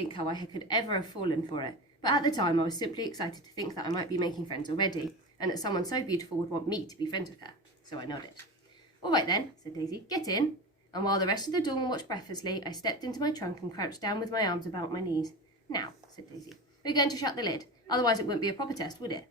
think how I could ever have fallen for it, but at the time I was simply excited to think that I might be making friends already, and that someone so beautiful would want me to be friends with her, so I nodded. "All right then," said Daisy, "get in." And while the rest of the dorm watched breathlessly, I stepped into my trunk and crouched down with my arms about my knees. "Now," said Daisy, "we're going to shut the lid, otherwise it wouldn't be a proper test, would it?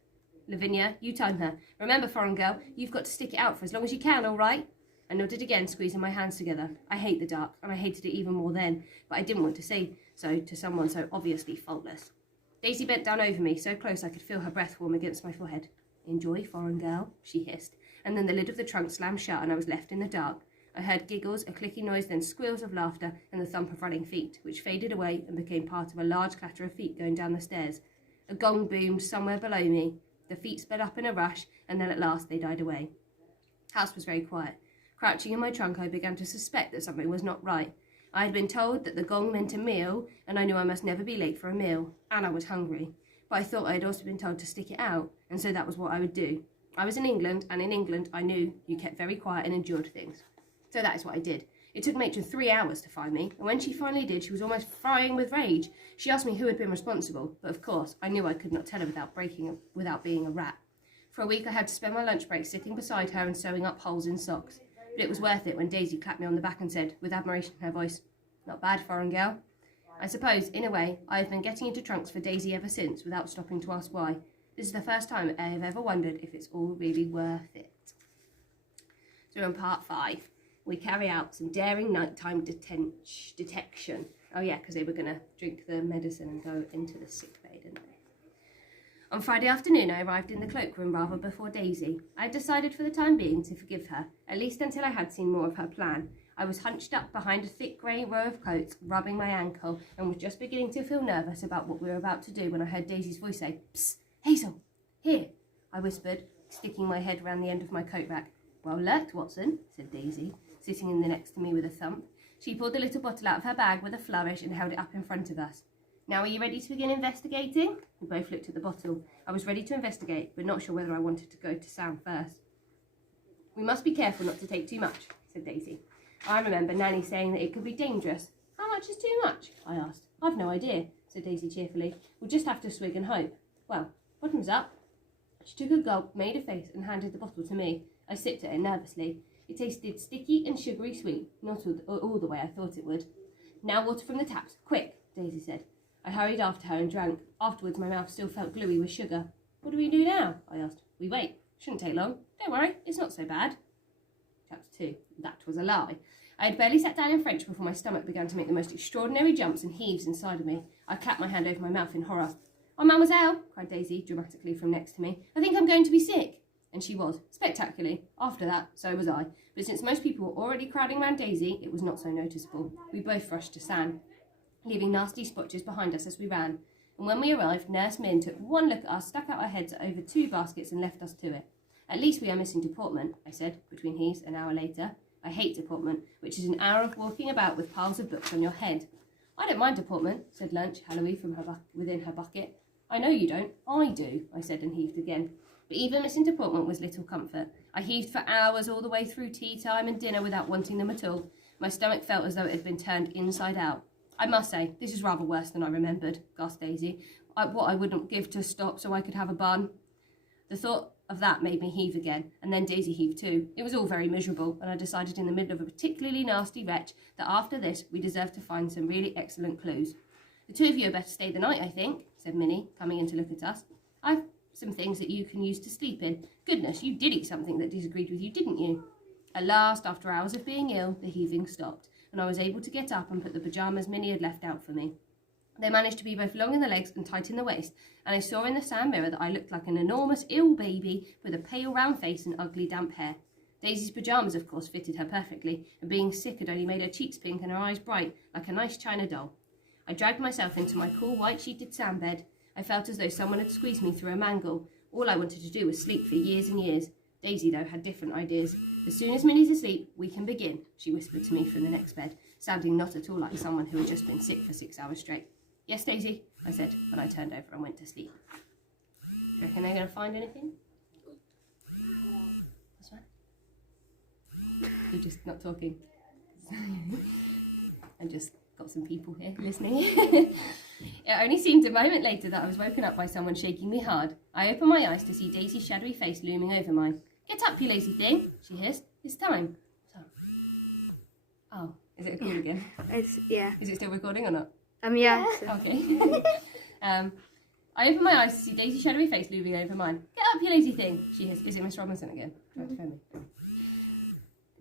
Lavinia, you time her. Remember, foreign girl, you've got to stick it out for as long as you can, all right?" I nodded again, squeezing my hands together. I hate the dark, and I hated it even more then, but I didn't want to say so to someone so obviously faultless. Daisy bent down over me, so close I could feel her breath warm against my forehead. "Enjoy, foreign girl," she hissed, and then the lid of the trunk slammed shut and I was left in the dark. I heard giggles, a clicking noise, then squeals of laughter, and the thump of running feet, which faded away and became part of a large clatter of feet going down the stairs. A gong boomed somewhere below me. The feet sped up in a rush, and then at last they died away. The house was very quiet. Crouching in my trunk, I began to suspect that something was not right. I had been told that the gong meant a meal, and I knew I must never be late for a meal, and I was hungry. But I thought I had also been told to stick it out, and so that was what I would do. I was in England, and in England I knew you kept very quiet and endured things. So that is what I did. It took Matron 3 hours to find me, and when she finally did, she was almost frying with rage. She asked me who had been responsible, but of course I knew I could not tell her without being a rat. For a week I had to spend my lunch break sitting beside her and sewing up holes in socks. But it was worth it when Daisy clapped me on the back and said, with admiration in her voice, "Not bad, foreign girl." I suppose, in a way, I have been getting into trunks for Daisy ever since, without stopping to ask why. This is the first time I have ever wondered if it's all really worth it. So in part 5, we carry out some daring nighttime detection. Oh yeah, because they were going to drink the medicine and go into the sick bay, didn't they? On Friday afternoon, I arrived in the cloakroom rather before Daisy. I had decided for the time being to forgive her, at least until I had seen more of her plan. I was hunched up behind a thick grey row of coats, rubbing my ankle, and was just beginning to feel nervous about what we were about to do when I heard Daisy's voice say, "Psst, Hazel, here," I whispered, sticking my head round the end of my coat rack. "Well lurked, Watson," said Daisy, sitting in the next to me with a thump. She pulled the little bottle out of her bag with a flourish and held it up in front of us. "Now are you ready to begin investigating?" We both looked at the bottle. I was ready to investigate, but not sure whether I wanted to go to Sam first. "We must be careful not to take too much," said Daisy. "I remember Nanny saying that it could be dangerous." "How much is too much?" I asked. "I've no idea," said Daisy cheerfully. "We'll just have to swig and hope. Well, bottoms up." She took a gulp, made a face, and handed the bottle to me. I sipped at it nervously. It tasted sticky and sugary sweet, not all the way I thought it would. "Now water from the taps, quick," Daisy said. I hurried after her and drank. Afterwards my mouth still felt gluey with sugar. "What do we do now?" I asked. "We wait. Shouldn't take long. Don't worry, it's not so bad." Chapter 2. That was a lie. I had barely sat down in French before my stomach began to make the most extraordinary jumps and heaves inside of me. I clapped my hand over my mouth in horror. "Oh, Mademoiselle," cried Daisy dramatically from next to me, "I think I'm going to be sick." And she was, spectacularly. After that, so was I. But since most people were already crowding round Daisy, it was not so noticeable. We both rushed to Sam, leaving nasty spotches behind us as we ran. And when we arrived, Nurse Min took one look at us, stuck out her heads over 2 baskets and left us to it. "At least we are missing deportment," I said, between heaves, an hour later. I hate deportment, which is an hour of walking about with piles of books on your head. "I don't mind deportment," said Lunch, Hallowy from within her bucket. "I know you don't. I do," I said and heaved again. But even missing deportment was little comfort. I heaved for hours all the way through tea time and dinner without wanting them at all. My stomach felt as though it had been turned inside out. "I must say, this is rather worse than I remembered," gasped Daisy. "What I wouldn't give to stop so I could have a bun." The thought of that made me heave again, and then Daisy heaved too. It was all very miserable, and I decided in the middle of a particularly nasty retch that after this we deserved to find some really excellent clues. "The 2 of you had better stay the night, I think," said Minnie, coming in to look at us. "I've some things that you can use to sleep in. Goodness, you did eat something that disagreed with you, didn't you?" At last, after hours of being ill, the heaving stopped, and I was able to get up and put the pyjamas Minnie had left out for me. They managed to be both long in the legs and tight in the waist, and I saw in the sand mirror that I looked like an enormous ill baby with a pale round face and ugly damp hair. Daisy's pyjamas, of course, fitted her perfectly, and being sick had only made her cheeks pink and her eyes bright, like a nice china doll. I dragged myself into my cool white-sheeted sand bed. I felt as though someone had squeezed me through a mangle. All I wanted to do was sleep for years and years. Daisy, though, had different ideas. "As soon as Minnie's asleep, we can begin," she whispered to me from the next bed, sounding not at all like someone who had just been sick for 6 hours straight. "Yes, Daisy," I said, when I turned over and went to sleep. Do you reckon they're going to find anything? What's that? You're just not talking. I'm just got some people here listening. It only seemed a moment later that I was woken up by someone shaking me hard. I opened my eyes to see Daisy's shadowy face looming over mine. "Get up, you lazy thing," she hissed. "It's time." Oh, is it recording again? Yeah. Is it still recording or not? Yeah. Okay. I opened my eyes to see Daisy's shadowy face looming over mine. "Get up, you lazy thing," she hissed. Is it Miss Robinson again? Trying to phone me.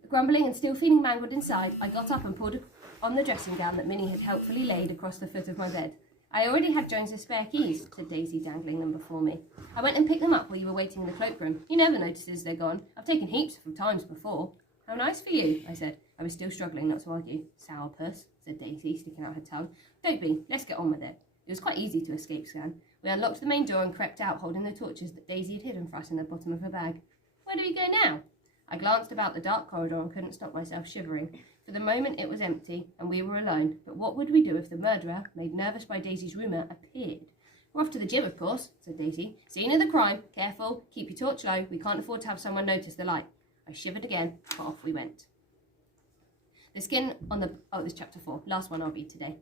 Grumbling and still feeling mangled inside, I got up and pulled on the dressing gown that Minnie had helpfully laid across the foot of my bed. "I already had Jones's spare keys," said Daisy, dangling them before me. "I went and picked them up while you were waiting in the cloakroom. He never notices they're gone. I've taken heaps of times before." "How nice for you," I said. I was still struggling not to argue. "Sourpuss," said Daisy, sticking out her tongue. "Don't be. Let's get on with it." It was quite easy to escape scan. We unlocked the main door and crept out, holding the torches that Daisy had hidden for us in the bottom of her bag. "Where do we go now?" I glanced about the dark corridor and couldn't stop myself shivering. For the moment it was empty, and we were alone. But what would we do if the murderer, made nervous by Daisy's rumour, appeared? "We're off to the gym, of course," said Daisy. "Scene of the crime. Careful. Keep your torch low. We can't afford to have someone notice the light." I shivered again, but off we went. The skin on the... Oh, this is chapter 4. Last one I'll read today.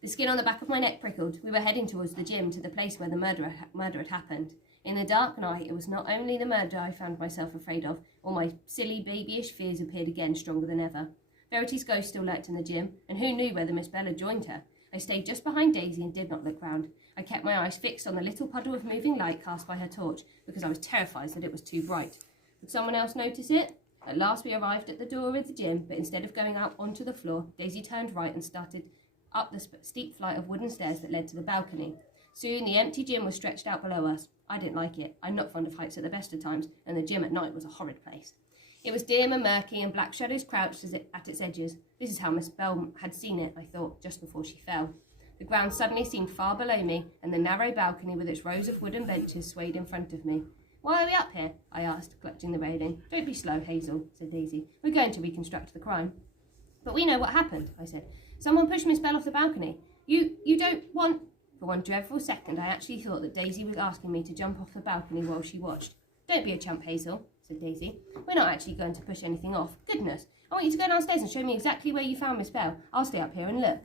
The skin on the back of my neck prickled. We were heading towards the gym, to the place where the murder had happened. In the dark night, it was not only the murder I found myself afraid of, all my silly babyish fears appeared again, stronger than ever. Verity's ghost still lurked in the gym, and who knew whether Miss Bell had joined her? I stayed just behind Daisy and did not look round. I kept my eyes fixed on the little puddle of moving light cast by her torch, because I was terrified that it was too bright. Would someone else notice it? At last we arrived at the door of the gym, but instead of going out onto the floor, Daisy turned right and started up the steep flight of wooden stairs that led to the balcony. Soon the empty gym was stretched out below us. I didn't like it. I'm not fond of heights at the best of times, and the gym at night was a horrid place. It was dim and murky, and black shadows crouched at its edges. This is how Miss Bell had seen it, I thought, just before she fell. The ground suddenly seemed far below me, and the narrow balcony with its rows of wooden benches swayed in front of me. "Why are we up here?" I asked, clutching the railing. "Don't be slow, Hazel," said Daisy. "We're going to reconstruct the crime." "But we know what happened," I said. "Someone pushed Miss Bell off the balcony. You don't want..." For one dreadful second, I actually thought that Daisy was asking me to jump off the balcony while she watched. "Don't be a chump, Hazel," said Daisy. "We're not actually going to push anything off. Goodness, I want you to go downstairs and show me exactly where you found Miss Bell. I'll stay up here and look."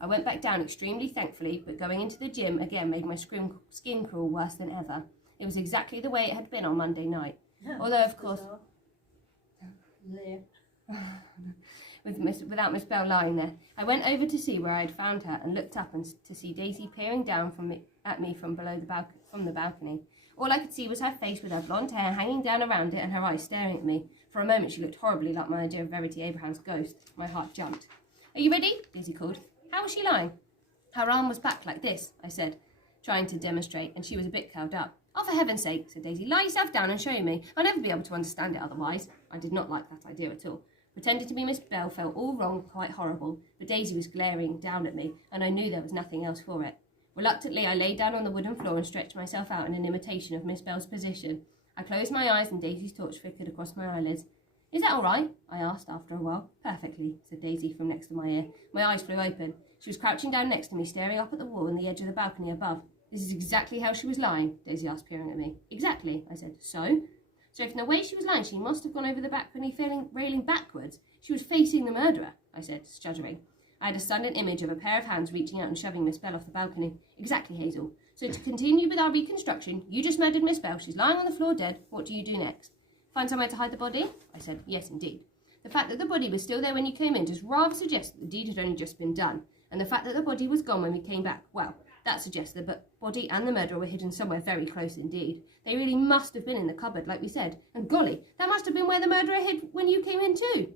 I went back down extremely thankfully, but going into the gym again made my skin crawl worse than ever. It was exactly the way it had been on Monday night. Although, of course... without Miss Bell lying there. I went over to see where I had found her and looked up and to see Daisy peering down at me from below the balcony. All I could see was her face with her blonde hair hanging down around it and her eyes staring at me. For a moment she looked horribly like my idea of Verity Abraham's ghost. My heart jumped. "Are you ready?" Daisy called. "How was she lying?" "Her arm was back like this," I said, trying to demonstrate, and she was a bit curled up. "Oh, for heaven's sake," said Daisy. "Lie yourself down and show me. I'll never be able to understand it otherwise." I did not like that idea at all. Pretending to be Miss Bell felt all wrong, quite horrible, but Daisy was glaring down at me, and I knew there was nothing else for it. Reluctantly, I lay down on the wooden floor and stretched myself out in an imitation of Miss Bell's position. I closed my eyes and Daisy's torch flickered across my eyelids. "Is that all right?" I asked after a while. "Perfectly," said Daisy from next to my ear. My eyes flew open. She was crouching down next to me, staring up at the wall and the edge of the balcony above. "This is exactly how she was lying?" Daisy asked, peering at me. "Exactly," I said. So from the way she was lying, she must have gone over the balcony railing backwards. She was facing the murderer, I said, shuddering. I had a sudden image of a pair of hands reaching out and shoving Miss Bell off the balcony. "Exactly, Hazel. So to continue with our reconstruction, you just murdered Miss Bell. She's lying on the floor dead. What do you do next?" "Find somewhere to hide the body?" I said. "Yes, indeed. The fact that the body was still there when you came in just rather suggests that the deed had only just been done. And the fact that the body was gone when we came back, well, that suggests that the body and the murderer were hidden somewhere very close indeed. They really must have been in the cupboard, like we said. And golly, that must have been where the murderer hid when you came in too."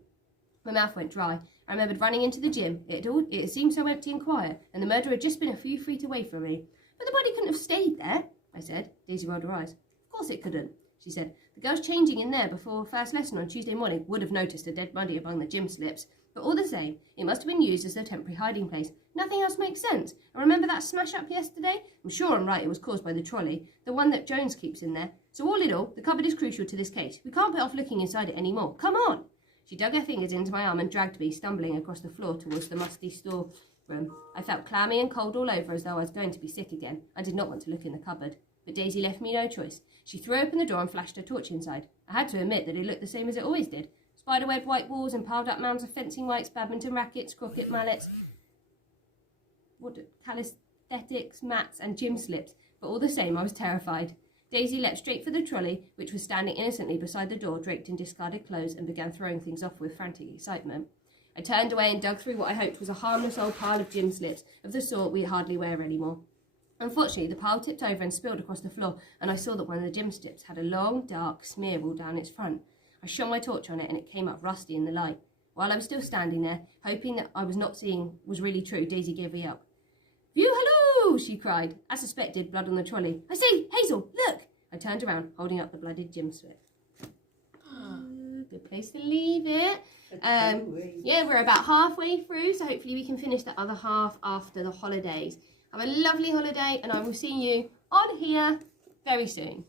My mouth went dry. I remembered running into the gym. It had seemed so empty and quiet, and the murderer had just been a few feet away from me. "But the body couldn't have stayed there," I said. Daisy rolled her eyes. "Of course it couldn't," she said. "The girls changing in there before first lesson on Tuesday morning would have noticed a dead body among the gym slips. But all the same, it must have been used as a temporary hiding place. Nothing else makes sense. And remember that smash-up yesterday? I'm sure I'm right, it was caused by the trolley, the one that Jones keeps in there. So all in all, the cupboard is crucial to this case. We can't put off looking inside it anymore. Come on!" She dug her fingers into my arm and dragged me, stumbling across the floor towards the musty storeroom. I felt clammy and cold all over, as though I was going to be sick again. I did not want to look in the cupboard. But Daisy left me no choice. She threw open the door and flashed her torch inside. I had to admit that it looked the same as it always did. Spiderweb white walls and piled up mounds of fencing weights, badminton rackets, croquet mallets. calisthenics mats and gym slips, but all the same I was terrified. Daisy leapt straight for the trolley, which was standing innocently beside the door, draped in discarded clothes, and began throwing things off with frantic excitement. I turned away and dug through what I hoped was a harmless old pile of gym slips, of the sort we hardly wear anymore. Unfortunately, the pile tipped over and spilled across the floor, and I saw that one of the gym slips had a long, dark smear all down its front. I shone my torch on it, and it came up rusty in the light. While I was still standing there, hoping that I was not seeing was really true, Daisy gave me up. "View, hello!" she cried. As suspected, blood on the trolley. "I say, Hazel, look!" I turned around, holding up the blooded gym slip. Good place to leave it. Yeah, we're about halfway through, so hopefully we can finish the other half after the holidays. Have a lovely holiday, and I will see you on here very soon.